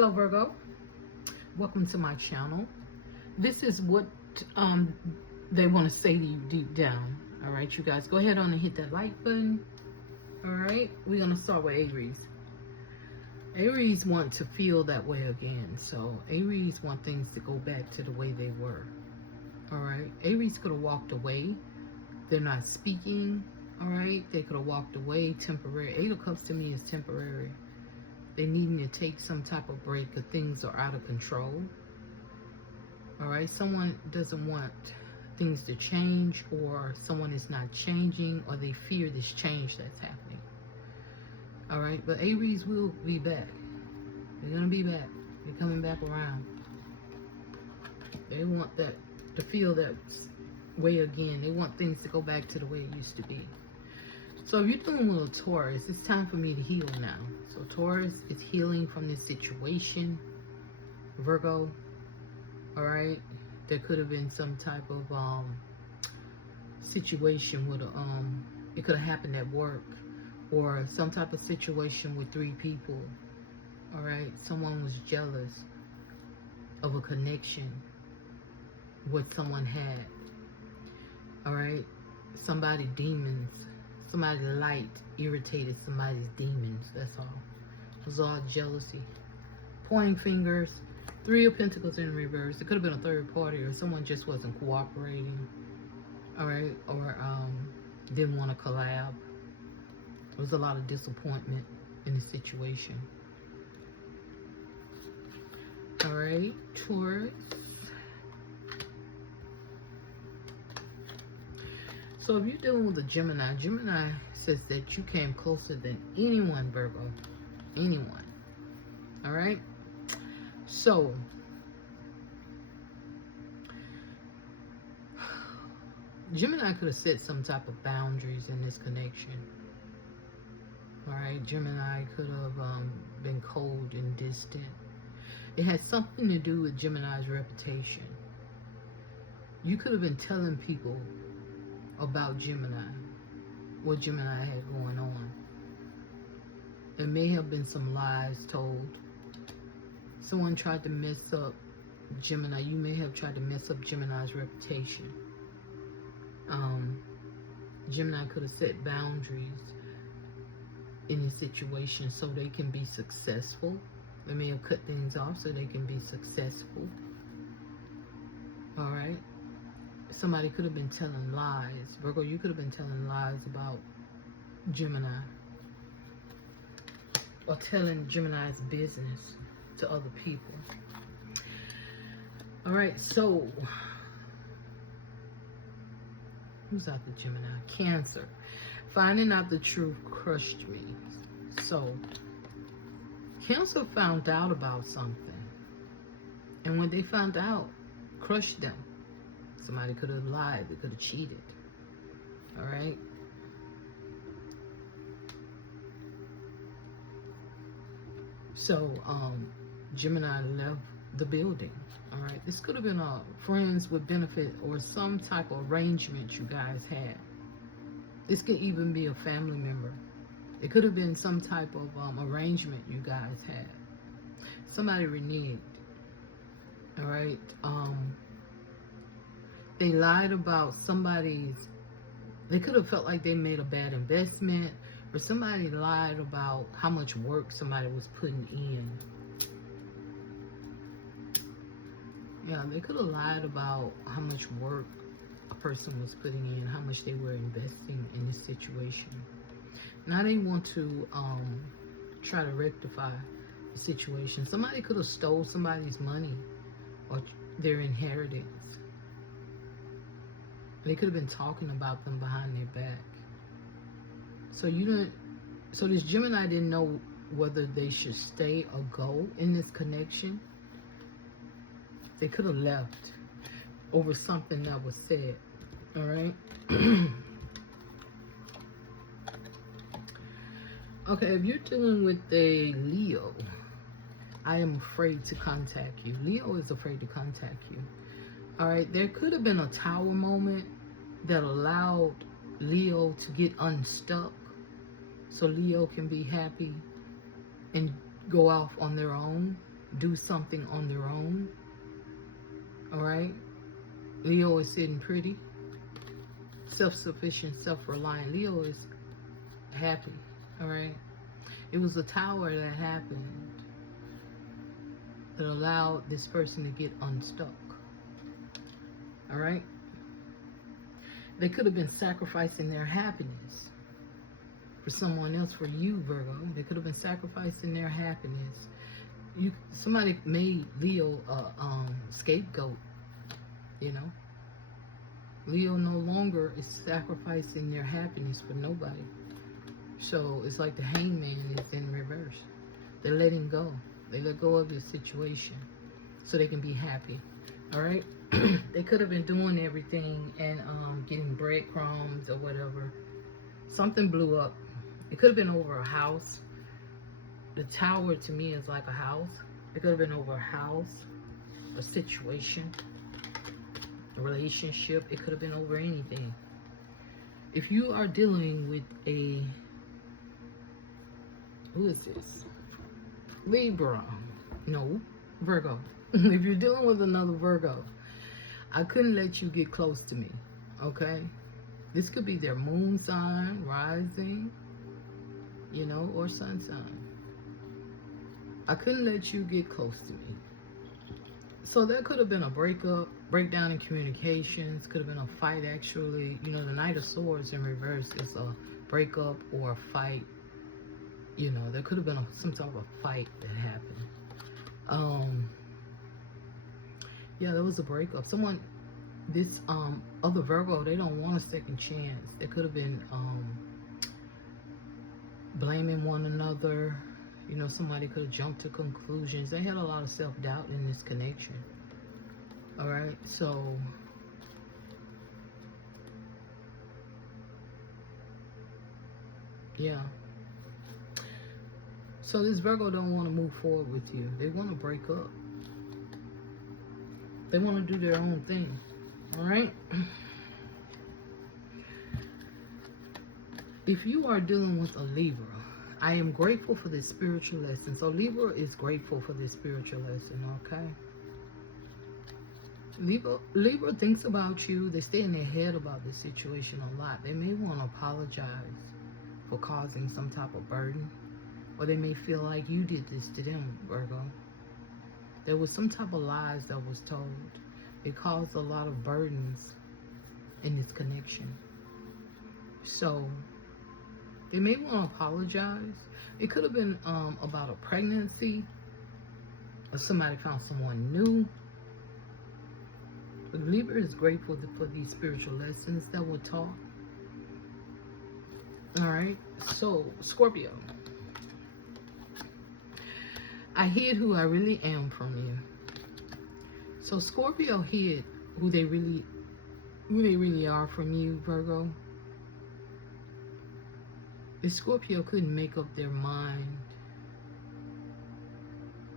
Hello Virgo, welcome to my channel. This is what they want to say to you deep down. All right, you guys, go ahead on and hit that like button. All right, we're going to start with Aries. Aries want to feel that way again. So Aries want things to go back to the way they were. All right, Aries could have walked away. They're not speaking. All right, they could have walked away temporary. Eight of Cups to me is temporary. They're needing to take some type of break if things are out of control. All right, someone doesn't want things to change, or someone is not changing, or they fear this change that's happening. All right, but Aries will be back. They're going to be back. They're coming back around. They want that to feel that way again. They want things to go back to the way it used to be. So if you're dealing with a Taurus, it's time for me to heal now. So Taurus is healing from this situation. Virgo, all right? There could have been some type of situation with it could have happened at work, or some type of situation with three people. All right, someone was jealous of a connection what someone had. All right, somebody demons. Somebody's light irritated somebody's demons. That's all. It was all jealousy. Pointing fingers. Three of Pentacles in reverse. It could have been a third party, or someone just wasn't cooperating. All right. Or didn't want to collab. There was a lot of disappointment in the situation. All right. Taurus. So if you're dealing with a Gemini, Gemini says that you came closer than anyone, Virgo. Anyone. All right? So, Gemini could have set some type of boundaries in this connection. All right? Gemini could have been cold and distant. It has something to do with Gemini's reputation. You could have been telling people about Gemini, what Gemini had going on. There may have been some lies told. Someone tried to mess up Gemini. You may have tried to mess up Gemini's reputation. Gemini could have set boundaries in a situation so they can be successful. They may have cut things off so they can be successful. All right. Somebody could have been telling lies. Virgo, you could have been telling lies about Gemini, or telling Gemini's business to other people. All right, so who's out the Gemini? Cancer. Finding out the truth crushed me. So Cancer found out about something, and when they found out, crushed them. Somebody could have lied. They could have cheated. All right. So, Gemini left the building. All right. This could have been friends with benefit, or some type of arrangement you guys had. This could even be a family member. It could have been some type of arrangement you guys had. Somebody reneged. All right. They lied about somebody's, they could have felt like they made a bad investment, or somebody lied about how much work somebody was putting in. Yeah, they could have lied about how much work a person was putting in, how much they were investing in this situation. Now they want to try to rectify the situation. Somebody could have stole somebody's money or their inheritance. They could have been talking about them behind their back. So this Gemini didn't know whether they should stay or go in this connection. They could have left over something that was said. All right. Okay, if you're dealing with a Leo, I am afraid to contact you. Leo is afraid to contact you. All right, there could have been a tower moment that allowed Leo to get unstuck, so Leo can be happy and go off on their own. do something on their own. All right. Leo is sitting pretty, self-sufficient, self-reliant. Leo is happy. All right. It was a tower that happened that allowed this person to get unstuck. All right. They could have been sacrificing their happiness for someone else, for you, Virgo. They could have been sacrificing their happiness. Somebody made Leo a scapegoat, you know. Leo no longer is sacrificing their happiness for nobody. So it's like the hangman is in reverse. They're letting go. They let go of the situation so they can be happy. All right. They could have been doing everything and getting breadcrumbs or whatever. Something blew up. It could have been over a house. The tower to me is like a house. It could have been over a house, a situation, a relationship. It could have been over anything. If you are dealing with a, who is this? Libra. No, Virgo. If you're dealing with another Virgo, I couldn't let you get close to me, okay? This could be their moon sign, rising, you know, or sun sign. I couldn't let you get close to me. So that could have been a breakdown in communications, could have been a fight actually. You know, the Knight of Swords in reverse is a breakup or a fight. You know, there could have been some sort of a fight that happened. Yeah, there was a breakup. This other Virgo, they don't want a second chance. They could have been blaming one another. You know, somebody could have jumped to conclusions. They had a lot of self-doubt in this connection. All right, so yeah. So this Virgo don't want to move forward with you. They want to break up. They want to do their own thing. All right. If you are dealing with a Libra, I am grateful for this spiritual lesson. So Libra is grateful for this spiritual lesson, okay? Libra thinks about you. They stay in their head about this situation a lot. They may want to apologize for causing some type of burden. Or they may feel like you did this to them, Virgo. There was some type of lies that was told. It caused a lot of burdens in this connection. So they may want to apologize. It could have been about a pregnancy, or somebody found someone new. But Libra is grateful for these spiritual lessons that were taught. All right. So Scorpio, I hid who I really am from you. So Scorpio hid who they really are from you, Virgo. The Scorpio couldn't make up their mind.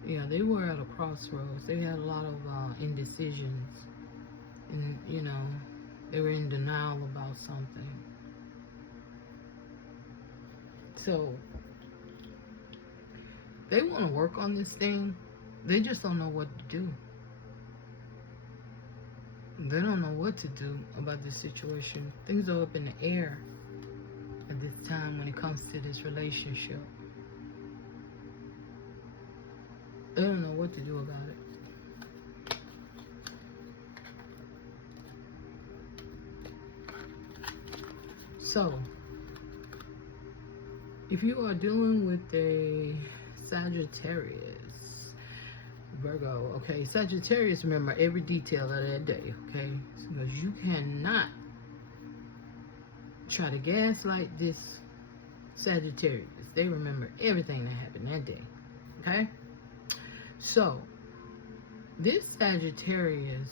Yeah, they were at a crossroads. They had a lot of indecisions. And, you know, they were in denial about something. So they want to work on this thing. They just don't know what to do. They don't know what to do about this situation. Things are up in the air at this time when it comes to this relationship. They don't know what to do about it. So, if you are dealing with a Sagittarius, Virgo, okay, Sagittarius, remember every detail of that day, okay? Because you cannot try to gaslight this Sagittarius. They remember everything that happened that day, okay? So, this Sagittarius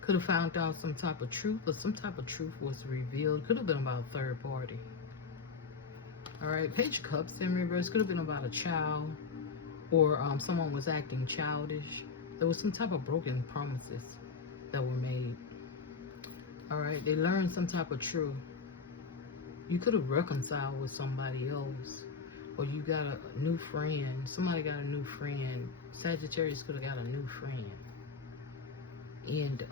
could have found out some type of truth, or some type of truth was revealed. Could have been about a third party. All right, Page of Cups in reverse. Could have been about a child, or someone was acting childish. There was some type of broken promises that were made. All right, they learned some type of truth. You could have reconciled with somebody else. or you got a new friend. Somebody got a new friend. Sagittarius could have got a new friend. And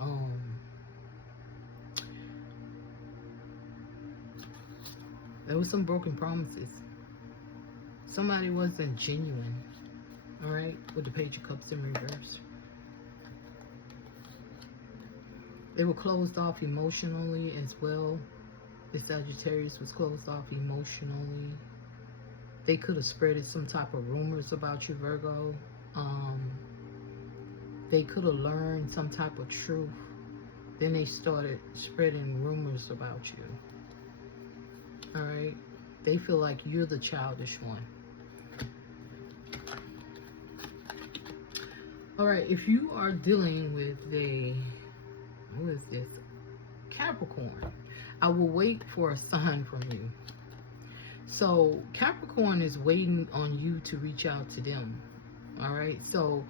there was some broken promises. Somebody wasn't genuine. All right, with the Page of Cups in reverse. They were closed off emotionally as well. The Sagittarius was closed off emotionally. They could have spread some type of rumors about you, Virgo. They could have learned some type of truth. Then they started spreading rumors about you. All right? They feel like you're the childish one. All right, if you are dealing with a, who is this? Capricorn. I will wait for a sign from you. So Capricorn is waiting on you to reach out to them. All right, so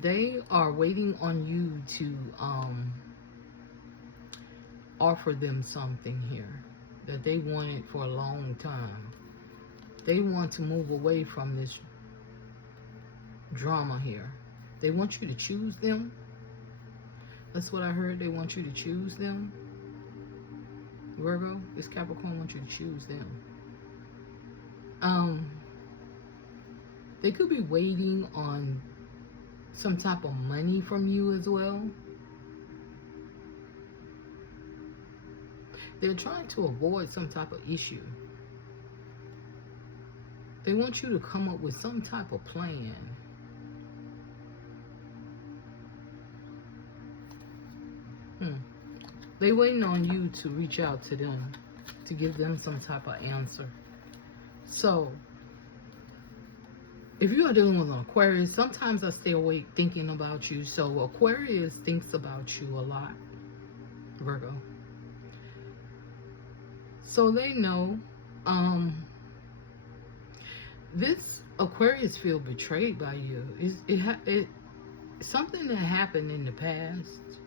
they are waiting on you to offer them something here that they wanted for a long time. They want to move away from this drama here. They want you to choose them. That's what I heard. They want you to choose them. Virgo, this Capricorn wants you to choose them. They could be waiting on some type of money from you as well. They're trying to avoid some type of issue. They want you to come up with some type of plan. They're waiting on you to reach out to them, to give them some type of answer. So, if you are dealing with an Aquarius, sometimes I stay awake thinking about you. So, Aquarius thinks about you a lot, Virgo. So, they know this Aquarius feel betrayed by you. It's something that happened in the past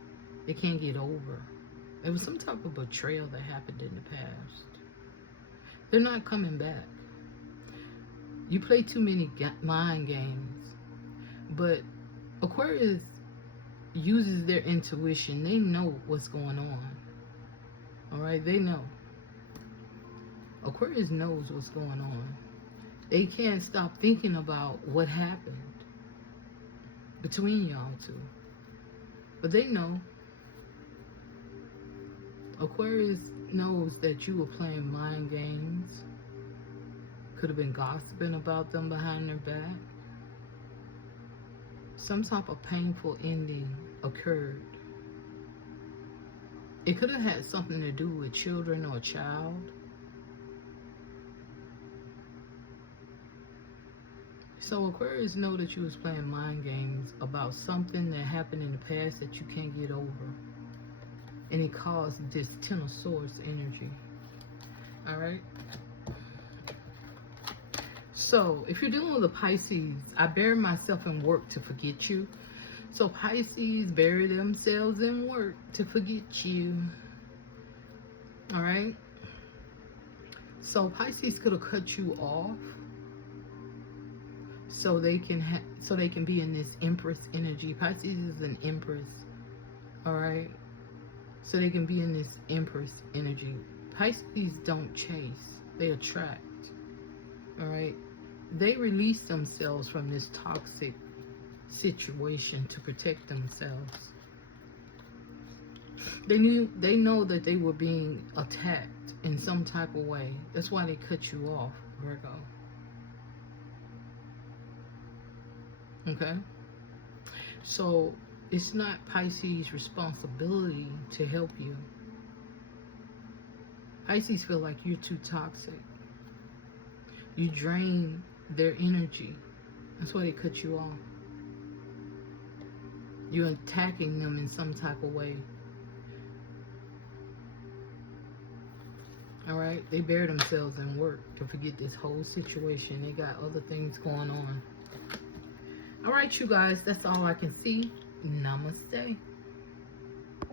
they can't get over. There was some type of betrayal that happened in the past. They're not coming back. You play too many mind games. But Aquarius uses their intuition. They know what's going on. All right? They know. Aquarius knows what's going on. They can't stop thinking about what happened between y'all two. But they know. Aquarius knows that you were playing mind games. Could have been gossiping about them behind their back. Some type of painful ending occurred. It could have had something to do with children or a child. So Aquarius know that you was playing mind games about something that happened in the past that you can't get over. And it caused this Ten of Swords energy. Alright? So, if you're dealing with a Pisces, I bury myself in work to forget you. So, Pisces bury themselves in work to forget you. Alright? So, Pisces could have cut you off. So they can be in this Empress energy. Pisces is an Empress. Alright? So they can be in this Empress energy. Pisces don't chase. They attract. Alright? They release themselves from this toxic situation to protect themselves. They know that they were being attacked in some type of way. That's why they cut you off, Virgo. Okay? So it's not Pisces' responsibility to help you. Pisces feel like you're too toxic. You drain their energy. That's why they cut you off. You're attacking them in some type of way. Alright? They bury themselves in work to forget this whole situation. They got other things going on. Alright, you guys. That's all I can see. Namaste.